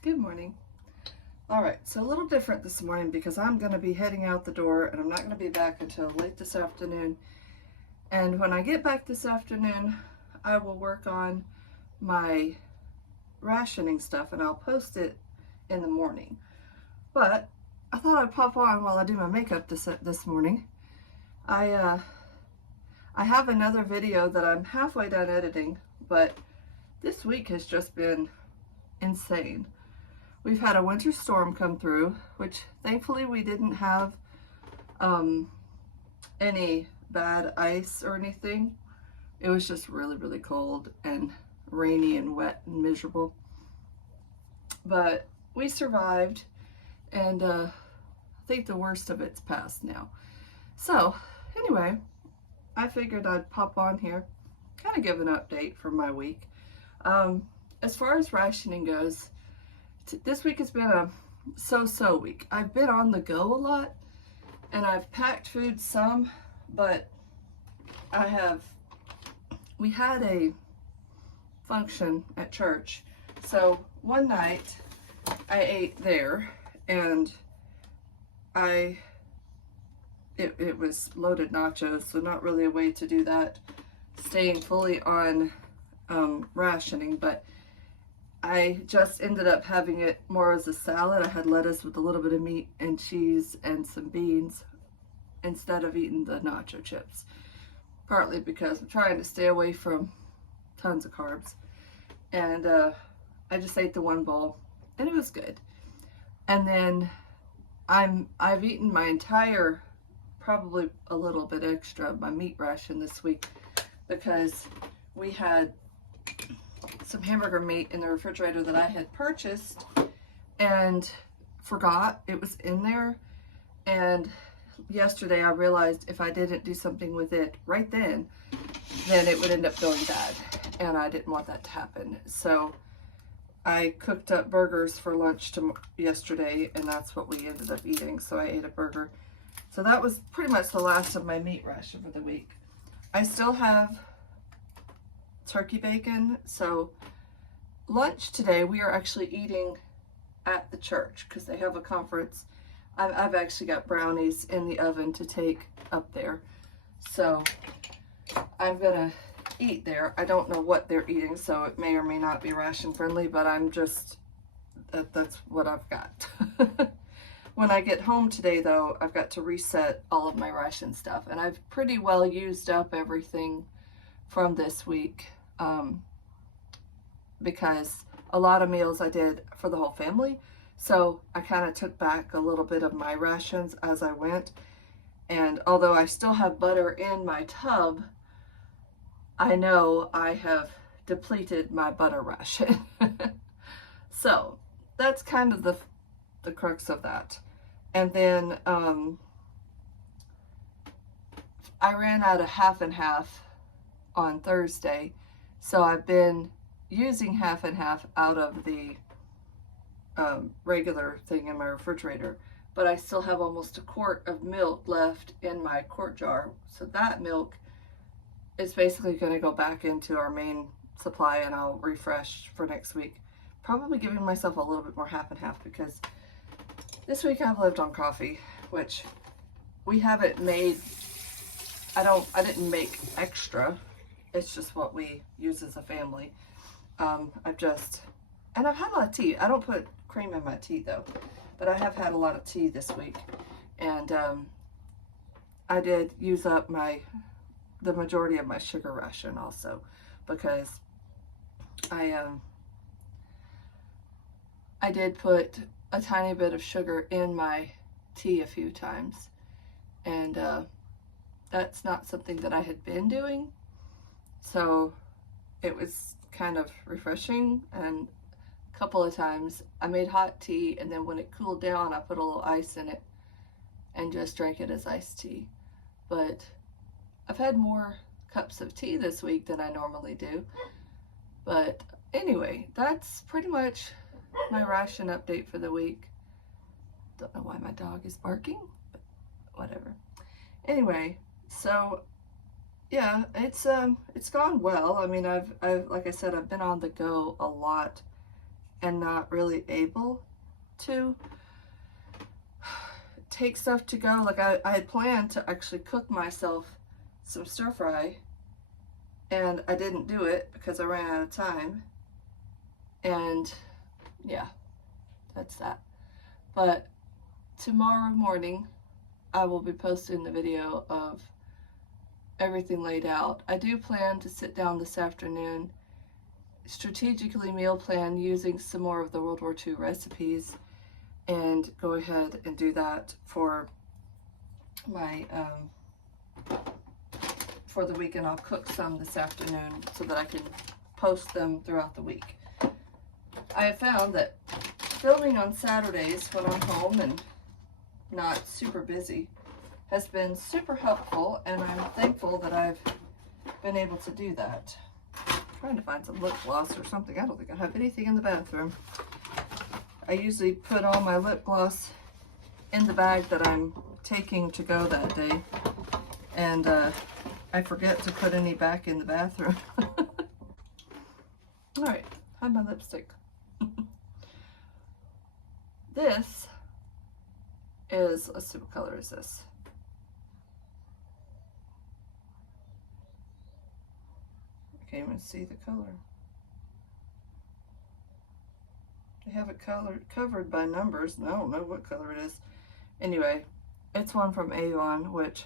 Good morning. All right, so a little different this morning because I'm going to be heading out the door and I'm not going to be back until late this afternoon. And when I get back this afternoon, I will work on my rationing stuff and I'll post it in the morning. But I thought I'd pop on while I do my makeup this morning. I have another video that I'm halfway done editing, but this week has just been insane. We've had a winter storm come through, which thankfully we didn't have any bad ice or anything. It was just really, really cold and rainy and wet and miserable. But we survived, and I think the worst of it's past now. So, anyway, I figured I'd pop on here, kind of give an update from my week. As far as rationing goes, this week has been a so-so week. I've been on the go a lot, and I've packed food some, but we had a function at church. So one night I ate there, and it was loaded nachos, so not really a way to do that, staying fully on rationing, but I just ended up having it more as a salad. I had lettuce with a little bit of meat and cheese and some beans instead of eating the nacho chips. Partly because I'm trying to stay away from tons of carbs. And I just ate the one bowl and it was good. And then I've eaten my entire, probably a little bit extra of my meat ration this week because we had some hamburger meat in the refrigerator that I had purchased and forgot it was in there. And yesterday I realized if I didn't do something with it right then it would end up going bad, and I didn't want that to happen. So I cooked up burgers for lunch yesterday, and that's what we ended up eating. So I ate a burger. So that was pretty much the last of my meat ration for the week. I still have turkey bacon. So lunch today, we are actually eating at the church because they have a conference. I've actually got brownies in the oven to take up there. So I'm gonna eat there. I don't know what they're eating, so it may or may not be ration friendly, but I'm just, that's what I've got. When I get home today though, I've got to reset all of my ration stuff, and I've pretty well used up everything from this week. Because a lot of meals I did for the whole family. So I kind of took back a little bit of my rations as I went. And although I still have butter in my tub, I know I have depleted my butter ration. So that's kind of the crux of that. And then I ran out of half and half on Thursday. So I've been using half and half out of the regular thing in my refrigerator, but I still have almost a quart of milk left in my quart jar. So that milk is basically going to go back into our main supply, and I'll refresh for next week. Probably giving myself a little bit more half and half because this week I've lived on coffee, which we haven't made. I didn't make extra. It's just what we use as a family. And I've had a lot of tea. I don't put cream in my tea though, but I have had a lot of tea this week. And I did use up the majority of my sugar ration also, because I did put a tiny bit of sugar in my tea a few times. And that's not something that I had been doing. So it was kind of refreshing, and a couple of times I made hot tea, and then when it cooled down I put a little ice in it and just drank it as iced tea. But I've had more cups of tea this week than I normally do. But anyway, that's pretty much my ration update for the week. Don't know why my dog is barking, but whatever. Anyway, so yeah, it's gone well. I mean, I've like I said, I've been on the go a lot and not really able to take stuff to go. Like I had planned to actually cook myself some stir fry, and I didn't do it because I ran out of time. And yeah, that's that. But tomorrow morning I will be posting the video of everything laid out. I do plan to sit down this afternoon, strategically meal plan using some more of the World War II recipes, and go ahead and do that for my for the week, and I'll cook some this afternoon so that I can post them throughout the week. I have found that filming on Saturdays when I'm home and not super busy has been super helpful, and I'm thankful that I've been able to do that. I'm trying to find some lip gloss or something. I don't think I have anything in the bathroom. I usually put all my lip gloss in the bag that I'm taking to go that day, and I forget to put any back in the bathroom. All right, I have my lipstick. This is, let's see, what color is this? I can't even see the color. They have it covered by numbers, and I don't know what color it is. Anyway, it's one from Avon, which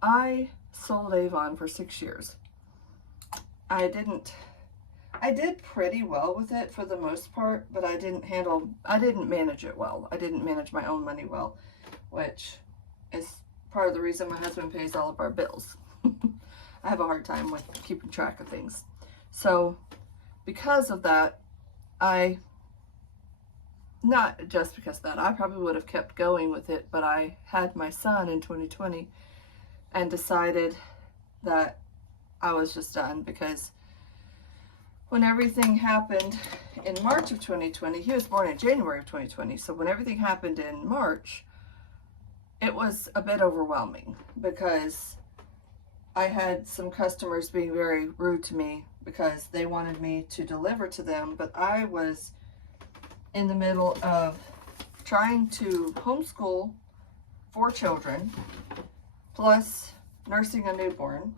I sold Avon for 6 years. I did pretty well with it for the most part, but I didn't manage it well. I didn't manage my own money well, which is part of the reason my husband pays all of our bills. I have a hard time with keeping track of things. So because of that, not just because of that, I probably would have kept going with it, but I had my son in 2020 and decided that I was just done, because when everything happened in March of 2020, he was born in January of 2020, so when everything happened in March, it was a bit overwhelming because I had some customers being very rude to me because they wanted me to deliver to them, but I was in the middle of trying to homeschool 4 children, plus nursing a newborn,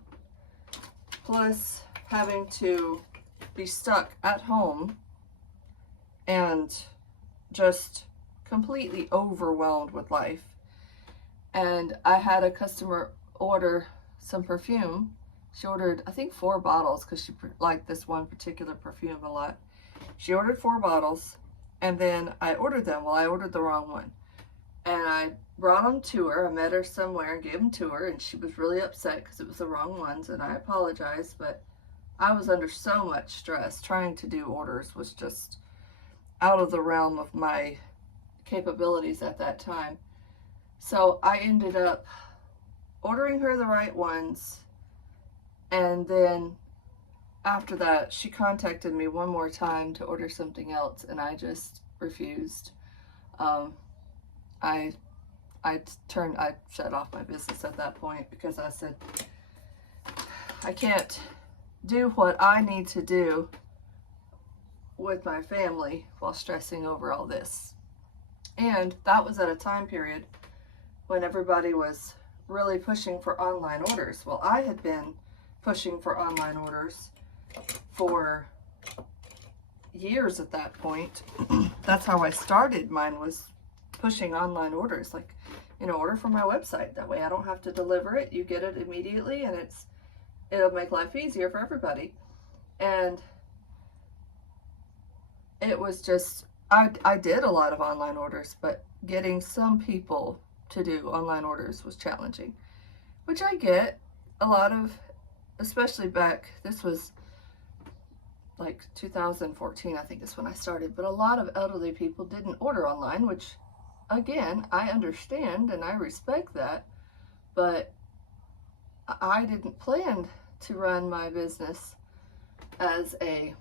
plus having to be stuck at home and just completely overwhelmed with life. And I had a customer order some perfume. She ordered, I think, 4 bottles because she liked this one particular perfume a lot. She ordered 4 bottles, and then I ordered them. Well, I ordered the wrong one, and I brought them to her. I met her somewhere and gave them to her, and she was really upset because it was the wrong ones, and I apologized, but I was under so much stress. Trying to do orders was just out of the realm of my capabilities at that time. So I ended up ordering her the right ones, and then after that she contacted me one more time to order something else, and I just refused. I shut off my business at that point because I said, I can't do what I need to do with my family while stressing over all this. And that was at a time period when everybody was really pushing for online orders. Well, I had been pushing for online orders for years at that point. That's how I started. Mine was pushing online orders, like, order from my website. That way I don't have to deliver it. You get it immediately, and it'll make life easier for everybody. And it was just, I did a lot of online orders, but getting some people to do online orders was challenging, which I get. A lot of, especially back, this was like 2014, I think is when I started, but a lot of elderly people didn't order online, which again, I understand and I respect that, but I didn't plan to run my business as a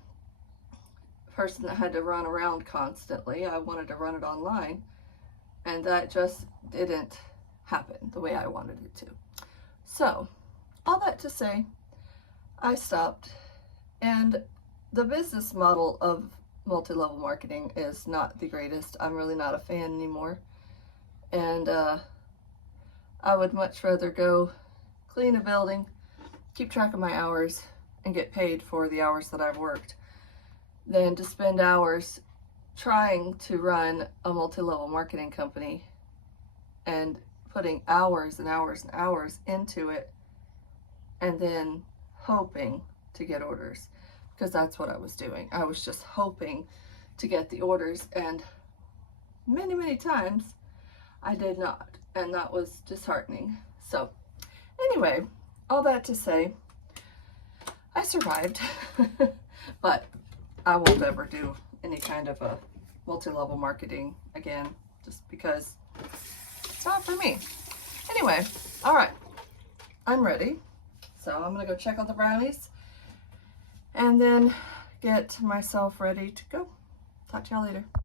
person that had to run around constantly. I wanted to run it online, and that just didn't happen the way I wanted it to. So, all that to say, I stopped, and the business model of multi-level marketing is not the greatest. I'm really not a fan anymore. And I would much rather go clean a building, keep track of my hours, and get paid for the hours that I've worked than to spend hours trying to run a multi-level marketing company and putting hours and hours and hours into it and then hoping to get orders, because that's what I was doing. I was just hoping to get the orders, and many times I did not, and that was disheartening. So anyway, all that to say, I survived. But I won't ever do any kind of a multi-level marketing again, just because it's not for me. Anyway, all right, I'm ready. So I'm gonna go check on the brownies and then get myself ready to go. Talk to y'all later.